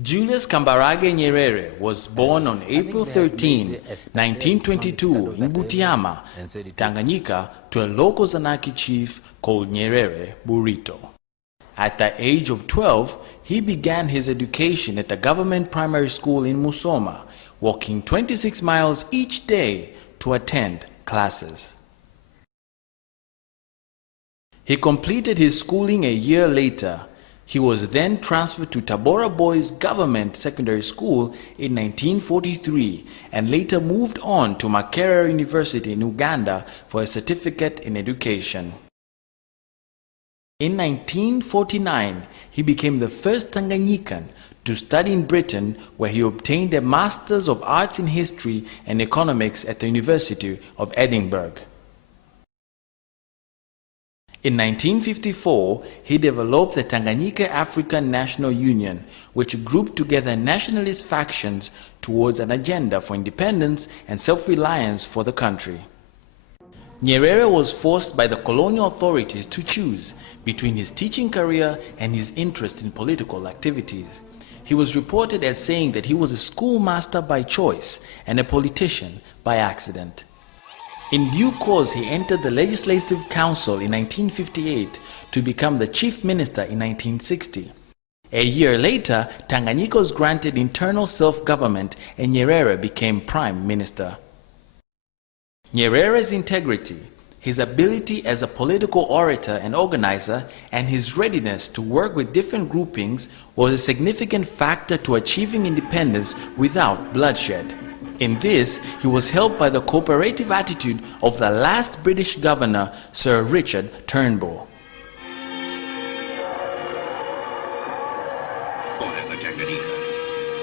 Julius Kambarage Nyerere was born on April 13, 1922 in Butiama, Tanganyika, to a local Zanaki chief called Nyerere Burito. At the age of 12, he began his education at the government primary school in Musoma, walking 26 miles each day to attend classes. He completed his schooling a year later. He was then transferred to Tabora Boys Government Secondary School in 1943 and later moved on to Makerere University in Uganda for a certificate in education. In 1949, he became the first Tanganyikan to study in Britain, where he obtained a Master's of Arts in History and Economics at the University of Edinburgh. In 1954, he developed the Tanganyika African National Union, which grouped together nationalist factions towards an agenda for independence and self-reliance for the country. Nyerere was forced by the colonial authorities to choose between his teaching career and his interest in political activities. He was reported as saying that he was a schoolmaster by choice and a politician by accident. In due course, he entered the Legislative Council in 1958 to become the Chief Minister in 1960. A year later, Tanganyika was granted internal self-government and Nyerere became Prime Minister. Nyerere's integrity, his ability as a political orator and organizer, and his readiness to work with different groupings was a significant factor to achieving independence without bloodshed. In this, he was helped by the cooperative attitude of the last British governor, Sir Richard Turnbull.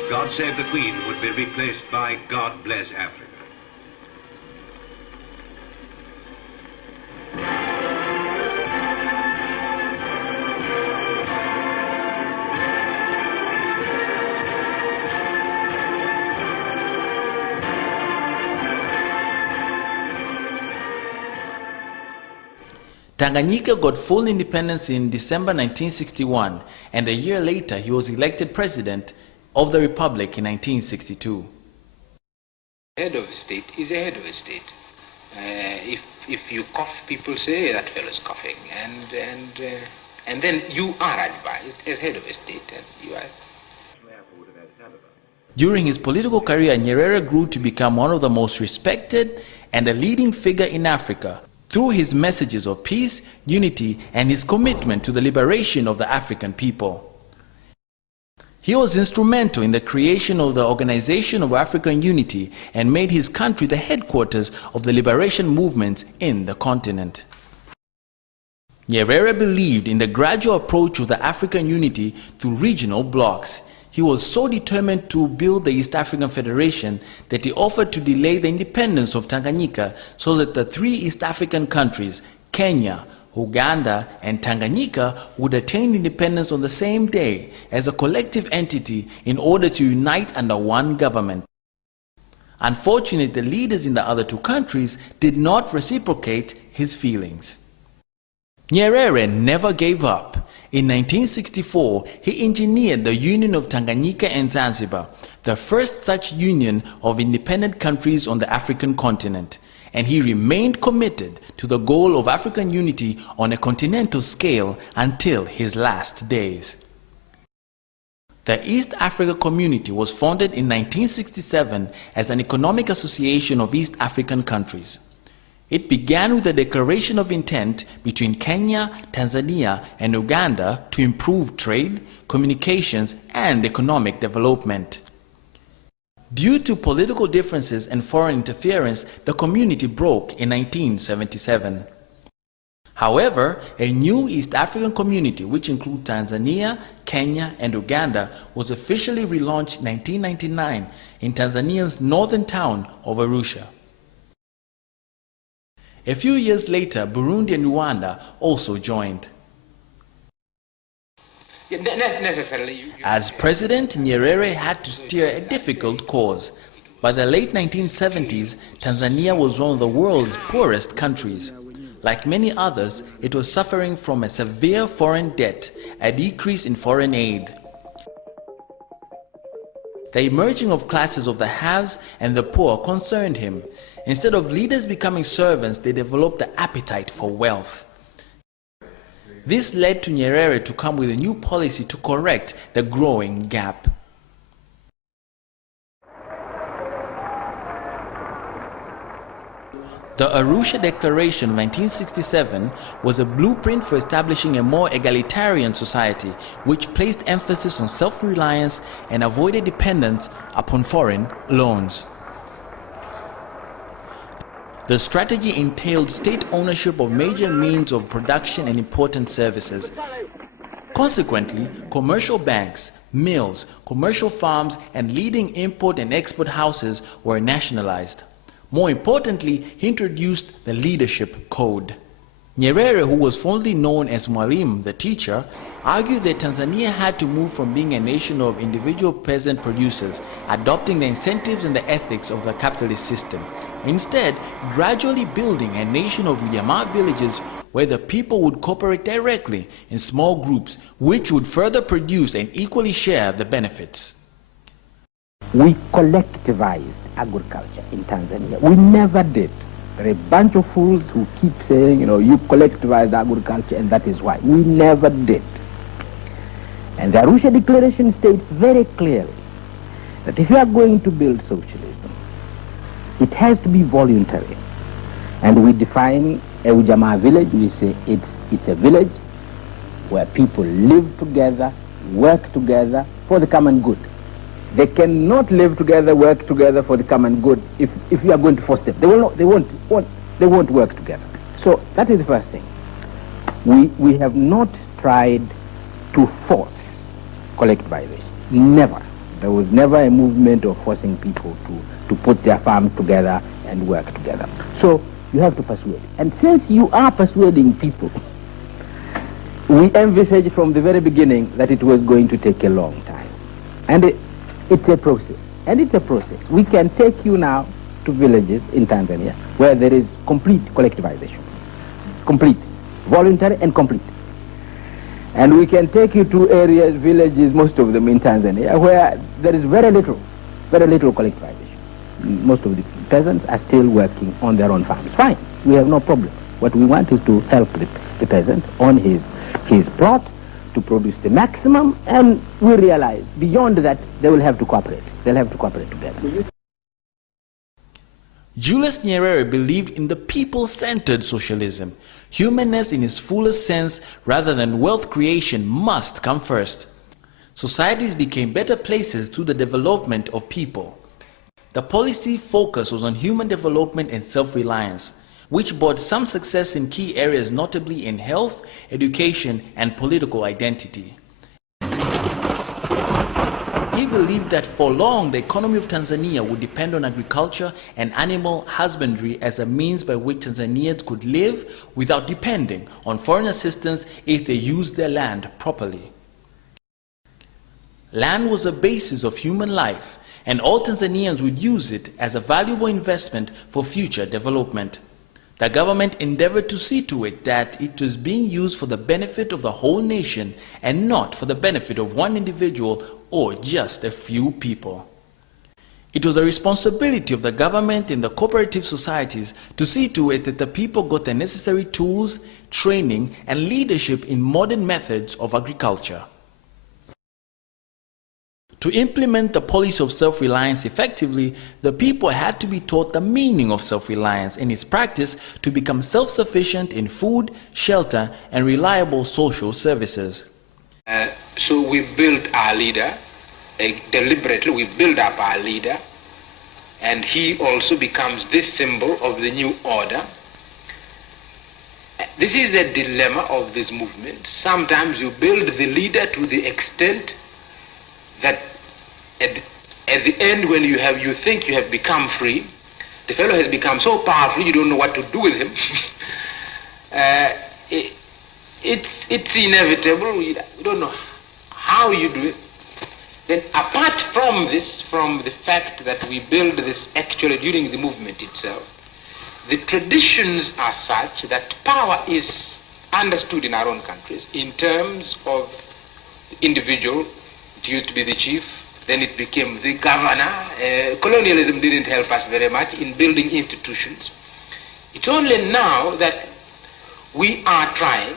God Save the Queen would be replaced by God Bless Africa. Tanganyika got full independence in December 1961, and a year later he was elected president of the republic in 1962. Head of a state is a head of a state. If you cough, people say that fellow's coughing, and then you are advised as head of a state, and you are. During his political career, Nyerere grew to become one of the most respected and a leading figure in Africa through his messages of peace, unity, and his commitment to the liberation of the African people. He was instrumental in the creation of the Organization of African Unity and made his country the headquarters of the liberation movements in the continent. Nyerere believed in the gradual approach of the African unity through regional blocs. He was so determined to build the East African Federation that he offered to delay the independence of Tanganyika so that the three East African countries, Kenya, Uganda, and Tanganyika, would attain independence on the same day as a collective entity in order to unite under one government. Unfortunately, the leaders in the other two countries did not reciprocate his feelings. Nyerere never gave up. In 1964, he engineered the Union of Tanganyika and Zanzibar, the first such union of independent countries on the African continent, and he remained committed to the goal of African unity on a continental scale until his last days. The East Africa Community was founded in 1967 as an economic association of East African countries. It began with a declaration of intent between Kenya, Tanzania, and Uganda to improve trade, communications, and economic development. Due to political differences and foreign interference, the community broke in 1977. However, a new East African community, which includes Tanzania, Kenya, and Uganda, was officially relaunched in 1999 in Tanzania's northern town of Arusha. A few years later, Burundi and Rwanda also joined. As president, Nyerere had to steer a difficult course. By the late 1970s, Tanzania was one of the world's poorest countries. Like many others, it was suffering from a severe foreign debt, a decrease in foreign aid. the emerging of classes of the haves and the poor concerned him. Instead of leaders becoming servants, they developed the appetite for wealth. This led to Nyerere to come with a new policy to correct the growing gap. The Arusha Declaration of 1967 was a blueprint for establishing a more egalitarian society, which placed emphasis on self-reliance and avoided dependence upon foreign loans. The strategy entailed state ownership of major means of production and important services. Consequently, commercial banks, mills, commercial farms, and leading import and export houses were nationalized. More importantly, he introduced the leadership code. Nyerere, who was fondly known as Mwalimu, the teacher, argued that Tanzania had to move from being a nation of individual peasant producers, adopting the incentives and the ethics of the capitalist system. Instead, gradually building a nation of Ujamaa villages where the people would cooperate directly in small groups, which would further produce and equally share the benefits. We collectivized agriculture in Tanzania. We never did. There are a bunch of fools who keep saying, you collectivized agriculture and that is why. We never did. And the Arusha Declaration states very clearly that if you are going to build socialism, it has to be voluntary. And we define a Ujamaa village, we say it's a village where people live together, work together for the common good. They cannot live together, work together for the common good if you are going to force them. They won't work together. So that is the first thing. We have not tried to force collectivization. Never. There was never a movement of forcing people to put their farms together and work together. So you have to persuade. And since you are persuading people, we envisaged from the very beginning that it was going to take a long time. And it's a process, and it's a process. We can take you now to villages in Tanzania where there is complete collectivization. Complete. Voluntary and complete. And we can take you to areas, villages, most of them in Tanzania, where there is very little collectivization. Most of the peasants are still working on their own farms. Fine, we have no problem. What we want is to help the peasant on his plot, to produce the maximum, and we realize beyond that they will have to cooperate. They'll have to cooperate together. Julius Nyerere believed in the people-centered socialism. Humanness in its fullest sense rather than wealth creation must come first. Societies became better places through the development of people. The policy focus was on human development and self-reliance, which brought some success in key areas, notably in health, education, and political identity. He believed that for long the economy of Tanzania would depend on agriculture and animal husbandry as a means by which Tanzanians could live without depending on foreign assistance if they used their land properly. Land was the basis of human life, and all Tanzanians would use it as a valuable investment for future development. The government endeavored to see to it that it was being used for the benefit of the whole nation and not for the benefit of one individual or just a few people. It was the responsibility of the government and the cooperative societies to see to it that the people got the necessary tools, training, and leadership in modern methods of agriculture. To implement the policy of self-reliance effectively, the people had to be taught the meaning of self-reliance and its practice to become self-sufficient in food, shelter, and reliable social services. So we built our leader, deliberately we build up our leader, and he also becomes this symbol of the new order. This is a dilemma of this movement. Sometimes you build the leader to the extent that at the end, when you think you have become free, the fellow has become so powerful you don't know what to do with him. It's inevitable. We don't know how you do it. Then apart from this, from the fact that we build this actually during the movement itself, the traditions are such that power is understood in our own countries in terms of the individual. It used to be the chief, then it became the governor. Colonialism didn't help us very much in building institutions. It's only now that we are trying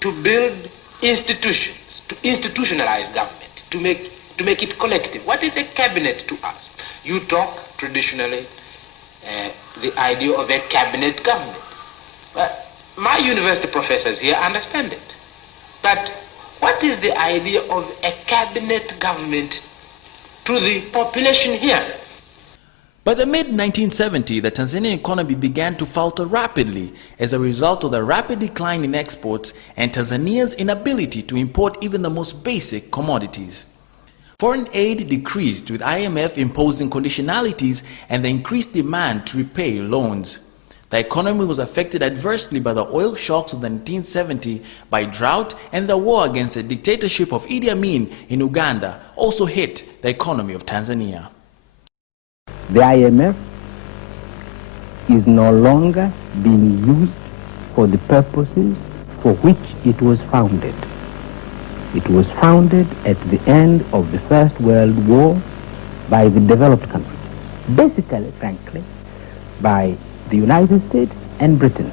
to build institutions, to institutionalize government, to make it collective. What is a cabinet to us? You talk traditionally the idea of a cabinet government. But my university professors here understand it. But what is the idea of a cabinet government to the population here? By the mid-1970s, the Tanzanian economy began to falter rapidly as a result of the rapid decline in exports and Tanzania's inability to import even the most basic commodities. Foreign aid decreased, with IMF imposing conditionalities and the increased demand to repay loans. The economy was affected adversely by the oil shocks of the 1970s, by drought, and the war against the dictatorship of Idi Amin in Uganda also hit the economy of Tanzania. The IMF is no longer being used for the purposes for which it was founded. It was founded at the end of the First World War by the developed countries, basically, frankly, by the United States and Britain.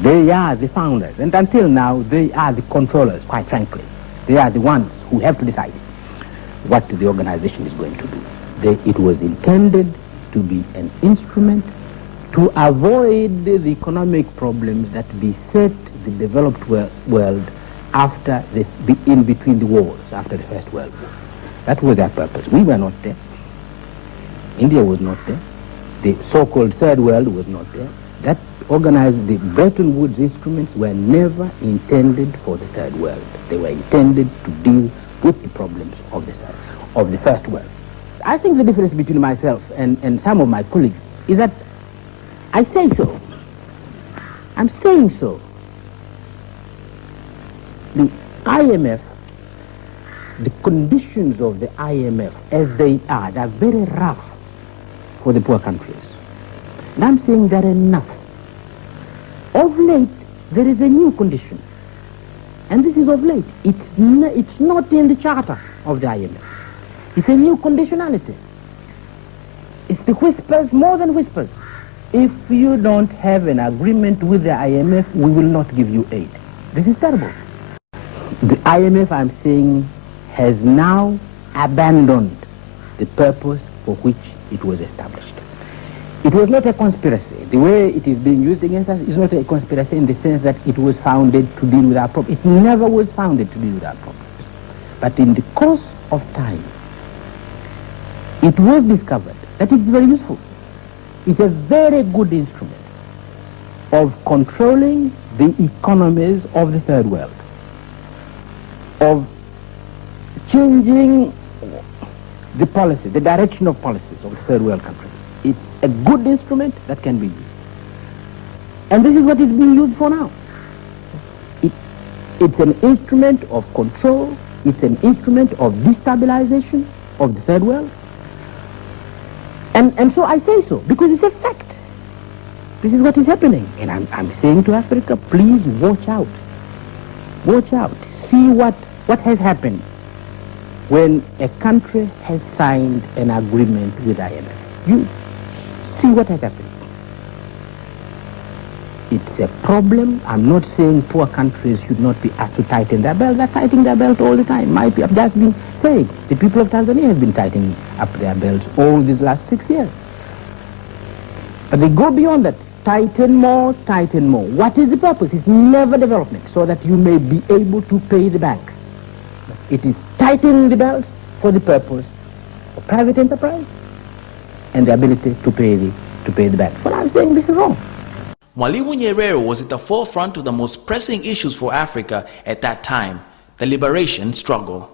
They are the founders, and until now, they are the controllers, quite frankly. They are the ones who have to decide what the organization is going to do. It was intended to be an instrument to avoid the economic problems that beset the developed world after in between the wars, after the First World War. That was their purpose. We were not there. India was not there. The so-called Third World was not there. That organized, the Bretton Woods instruments were never intended for the Third World. They were intended to deal with the problems of the First World. I think the difference between myself and some of my colleagues is that I say so. I'm saying so. The IMF, the conditions of the IMF as they are, they're very rough for the poor countries. And I'm saying they're enough. Of late, there is a new condition. And this is of late. It's not in the charter of the IMF. It's a new conditionality. It's the whispers more than whispers. If you don't have an agreement with the IMF, we will not give you aid. This is terrible. The IMF, I'm saying, has now abandoned the purpose for which it was established. It was not a conspiracy. The way it is being used against us is not a conspiracy in the sense that it was founded to deal with our problems. It never was founded to deal with our problems. But in the course of time, it was discovered that it's very useful. It's a very good instrument of controlling the economies of the Third World, of changing the policy, the direction of policies of the Third World countries. It's a good instrument that can be used. And this is what it's being used for now. It's an instrument of control. It's an instrument of destabilization of the Third World. And so I say so, because it's a fact. This is what is happening. And I'm saying to Africa, please watch out. Watch out. See what has happened when a country has signed an agreement with IMF. You see what has happened. It's a problem. I'm not saying poor countries should not be asked to tighten their belt. They're tightening their belt all the time. I've just been saying, the people of Tanzania have been tightening up their belts all these last 6 years. But they go beyond that. Tighten more, tighten more. What is the purpose? It's never development, so that you may be able to pay the banks. It is tightening the belts for the purpose of private enterprise and the ability to pay the banks. But I'm saying this is wrong. Mwalimu Nyerere was at the forefront of the most pressing issues for Africa at that time, the liberation struggle.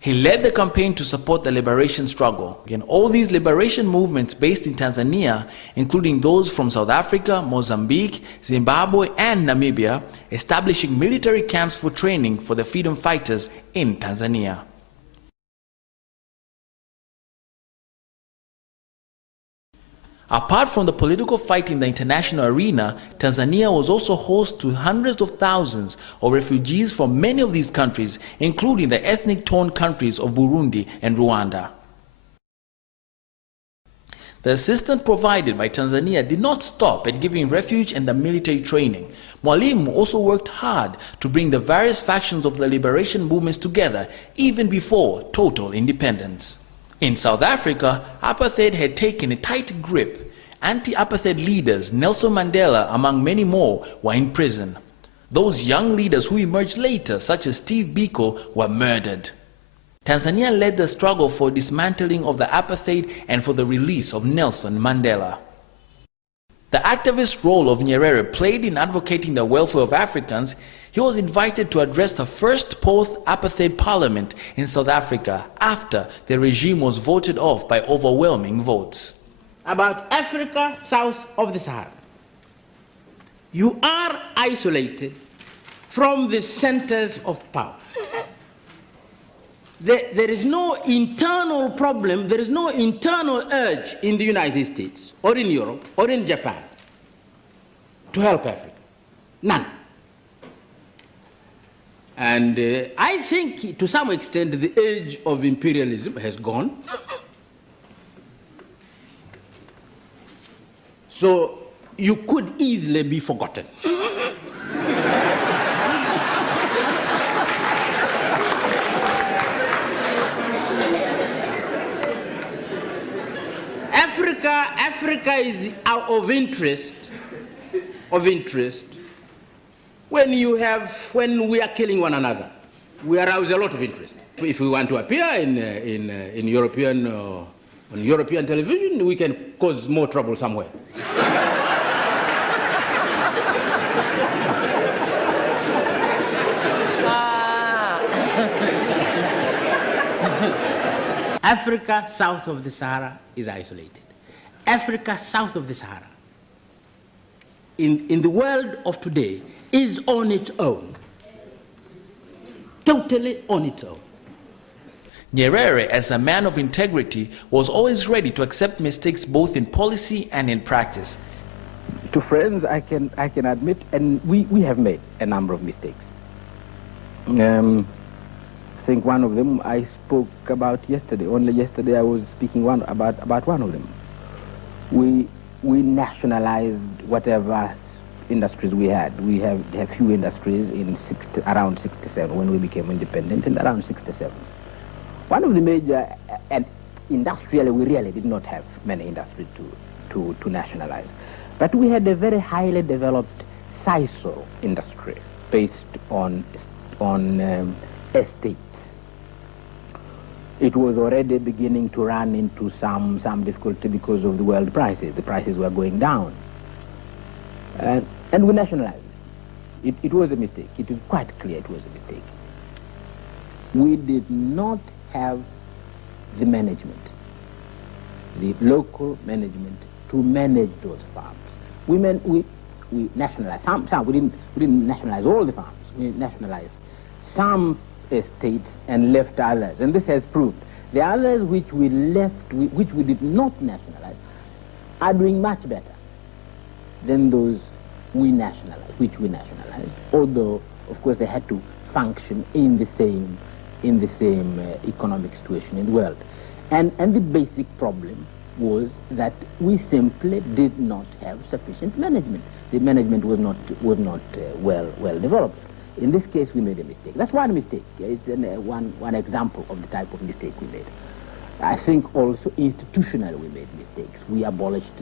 He led the campaign to support the liberation struggle. And all these liberation movements based in Tanzania, including those from South Africa, Mozambique, Zimbabwe, and Namibia, establishing military camps for training for the freedom fighters in Tanzania. Apart from the political fight in the international arena, Tanzania was also host to hundreds of thousands of refugees from many of these countries, including the ethnic torn countries of Burundi and Rwanda. The assistance provided by Tanzania did not stop at giving refuge and the military training. Mwalimu also worked hard to bring the various factions of the liberation movements together, even before total independence. In South Africa, apartheid had taken a tight grip. Anti-apartheid leaders, Nelson Mandela among many more, were in prison. Those young leaders who emerged later, such as Steve Biko, were murdered. Tanzania led the struggle for dismantling of the apartheid and for the release of Nelson Mandela. The activist role of Nyerere played in advocating the welfare of Africans. He was invited to address the first post-apartheid parliament in South Africa after the regime was voted off by overwhelming votes. About Africa south of the Sahara. You are isolated from the centers of power. There is no internal problem, there is no internal urge in the United States or in Europe or in Japan to help Africa. None. And I think to some extent the age of imperialism has gone. So you could easily be forgotten. Africa is of interest when we are killing one another. We arouse a lot of interest. If we want to appear in European on European television, we can cause more trouble somewhere. Africa south of the Sahara is isolated. Africa south of the Sahara, in the world of today, is on its own. Totally on its own. Nyerere, as a man of integrity, was always ready to accept mistakes both in policy and in practice. To friends, I can admit, and we have made a number of mistakes. I think one of them I spoke about yesterday. Only yesterday I was speaking about one of them. We nationalized whatever industries we had. We have few industries in around 67 when we became independent, and around 67. One of the major, and industrially we really did not have many industries to nationalize. But we had a very highly developed sisal industry based on estates. It was already beginning to run into some difficulty because of the world prices. The prices were going down. And we nationalized it. It was a mistake. It is quite clear it was a mistake. We did not have the management, the local management, to manage those farms. We nationalized some. We didn't nationalize all the farms. We nationalized some estates and left others, and this has proved the others which we left, which we did not nationalize, are doing much better than those we nationalized, although of course they had to function in the same economic situation in the world. And the basic problem was that we simply did not have sufficient management. The management was not well developed. In this case, we made a mistake. That's one mistake. It's one example of the type of mistake we made. I think also institutionally we made mistakes. We abolished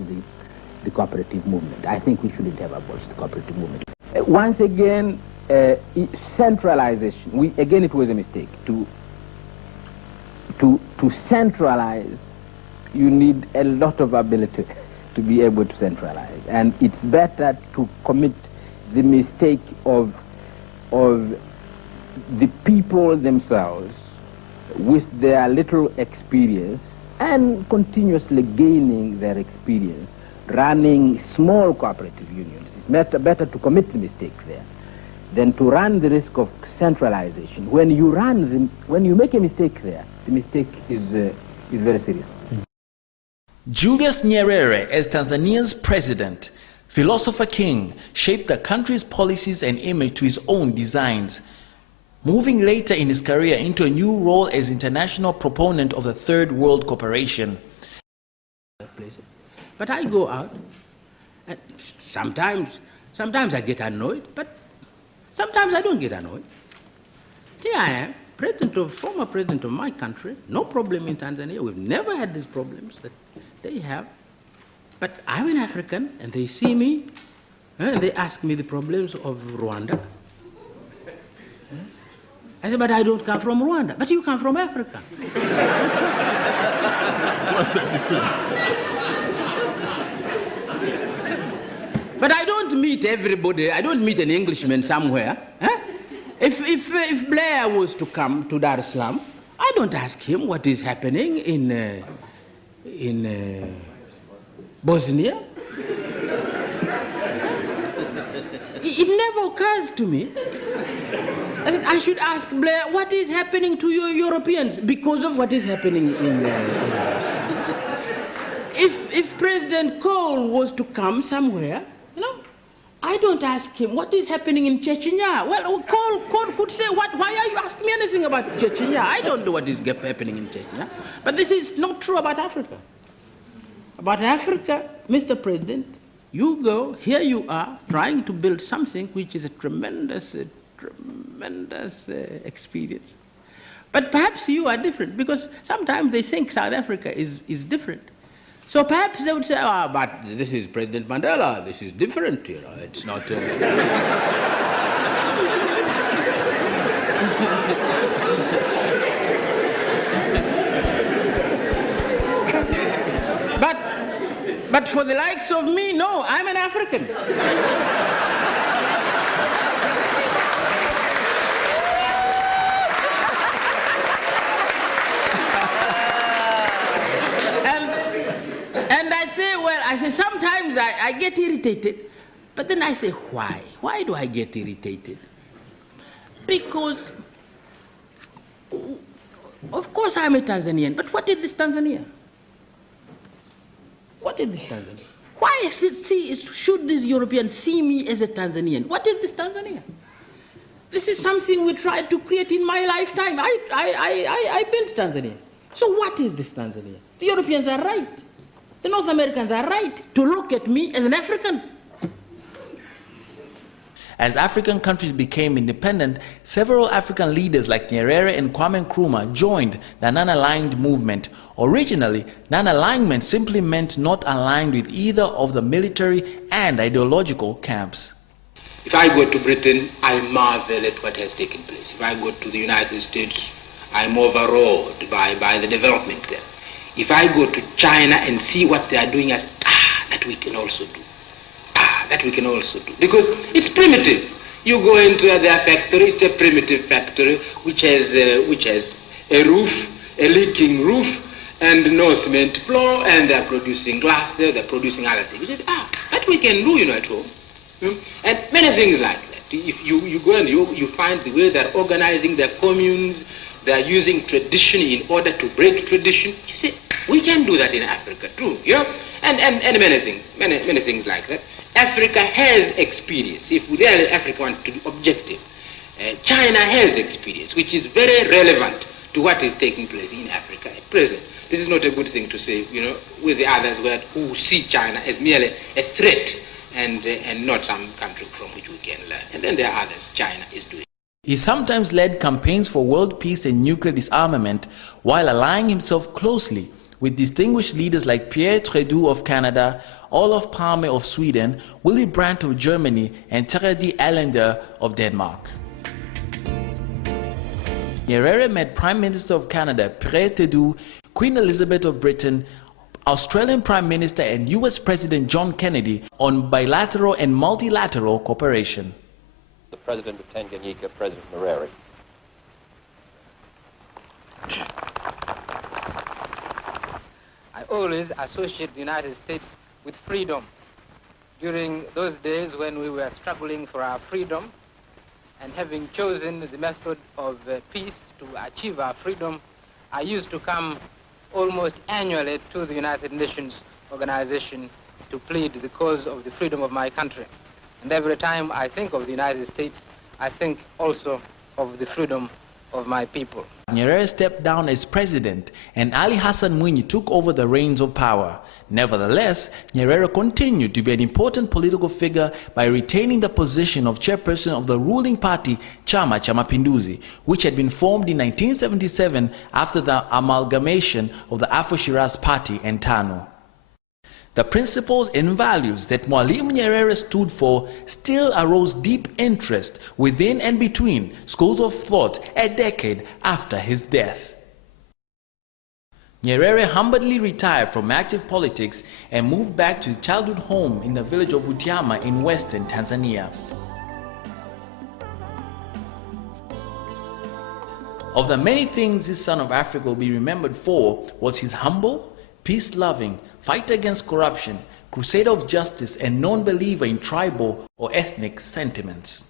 the cooperative movement. I think we shouldn't have abolished the cooperative movement. Once again, centralization. Again, it was a mistake. To centralize, you need a lot of ability to be able to centralize. And it's better to commit the mistake of the people themselves with their little experience and continuously gaining their experience, running small cooperative unions. It's better to commit the mistakes there than to run the risk of centralization. When you make a mistake there, the mistake is very serious. Julius Nyerere, as Tanzania's president, philosopher king, shaped the country's policies and image to his own designs, moving later in his career into a new role as international proponent of the Third World Cooperation. But I go out, and sometimes I get annoyed, but sometimes I don't get annoyed. Here I am, former president of my country, no problem in Tanzania. We've never had these problems that they have. But I'm an African, and they see me, and they ask me the problems of Rwanda. I say, but I don't come from Rwanda. But you come from Africa. What's the difference? But I don't meet everybody. I don't meet an Englishman somewhere. Huh? If Blair was to come to Dar es Salaam, I don't ask him what is happening in Bosnia. It never occurs to me. I should ask Blair, what is happening to you Europeans because of what is happening in If President Cole was to come somewhere, I don't ask him what is happening in Chechnya. Well, Cole could say, why are you asking me anything about Chechnya? I don't know what is happening in Chechnya. But this is not true about Africa. About Africa, Mr. President, you go, here you are, trying to build something which is a tremendous experience. But perhaps you are different, because sometimes they think South Africa is different. So perhaps they would say, but this is President Mandela, this is different, it's not... But for the likes of me, no, I'm an African. And I say, sometimes I get irritated, but then I say, why? Why do I get irritated? Because, of course I'm a Tanzanian, but what is this Tanzania? What is this Tanzania? Why should these Europeans see me as a Tanzanian? What is this Tanzania? This is something we tried to create in my lifetime. I built Tanzania. So what is this Tanzania? The Europeans are right. The North Americans are right to look at me as an African. As African countries became independent, several African leaders like Nyerere and Kwame Nkrumah joined the non-aligned movement. Originally, non-alignment simply meant not aligned with either of the military and ideological camps. If I go to Britain, I marvel at what has taken place. If I go to the United States, I'm overawed by the development there. If I go to China and see what they are doing, as that we can also do. That we can also do. Because it's primitive. You go into their factory, it's a primitive factory which has a roof, a leaking roof, and no cement floor, and they're producing glass there, they're producing other things. That we can do, at home. And many things like that. If you go and you find the way they're organizing their communes, they're using tradition in order to break tradition. You see, we can do that in Africa too, and many things like that. Africa has experience. If really Africa wants to be objective, China has experience, which is very relevant to what is taking place in Africa at present. This is not a good thing to say, with the others who see China as merely a threat and not some country from which we can learn. And then there are others China is doing. He sometimes led campaigns for world peace and nuclear disarmament while allying himself closely with distinguished leaders like Pierre Trudeau of Canada, Olof Palme of Sweden, Willy Brandt of Germany, and Terje Allende of Denmark. Nyerere met Prime Minister of Canada Pierre Trudeau, Queen Elizabeth of Britain, Australian Prime Minister and US President John Kennedy on bilateral and multilateral cooperation. The President of Tanganyika, President Nyerere. I always associate the United States with freedom. During those days when we were struggling for our freedom and having chosen the method of peace to achieve our freedom, I used to come almost annually to the United Nations organization to plead the cause of the freedom of my country. And every time I think of the United States, I think also of the freedom of my people. Nyerere stepped down as president and Ali Hassan Mwinyi took over the reins of power. Nevertheless, Nyerere continued to be an important political figure by retaining the position of chairperson of the ruling party Chama cha Mapinduzi, which had been formed in 1977 after the amalgamation of the Afro-Shiraz Party and TANU. The principles and values that Mwalimu Nyerere stood for still arouse deep interest within and between schools of thought a decade after his death. Nyerere humbly retired from active politics and moved back to his childhood home in the village of Butiama in western Tanzania. Of the many things this son of Africa will be remembered for was his humble, peace-loving, fight against corruption, crusader of justice, and non-believer in tribal or ethnic sentiments.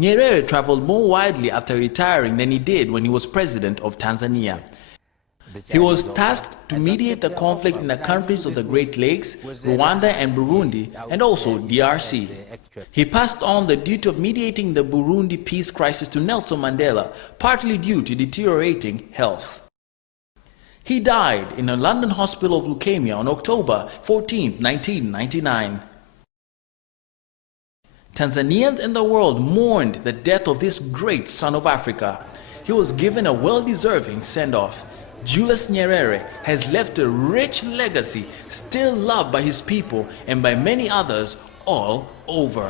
Nyerere traveled more widely after retiring than he did when he was president of Tanzania. He was tasked to mediate the conflict in the countries of the Great Lakes, Rwanda and Burundi, and also DRC. He passed on the duty of mediating the Burundi peace crisis to Nelson Mandela, partly due to deteriorating health. He died in a London hospital of leukemia on October 14, 1999. Tanzanians and the world mourned the death of this great son of Africa. He was given a well-deserving send-off. Julius Nyerere has left a rich legacy, still loved by his people and by many others all over.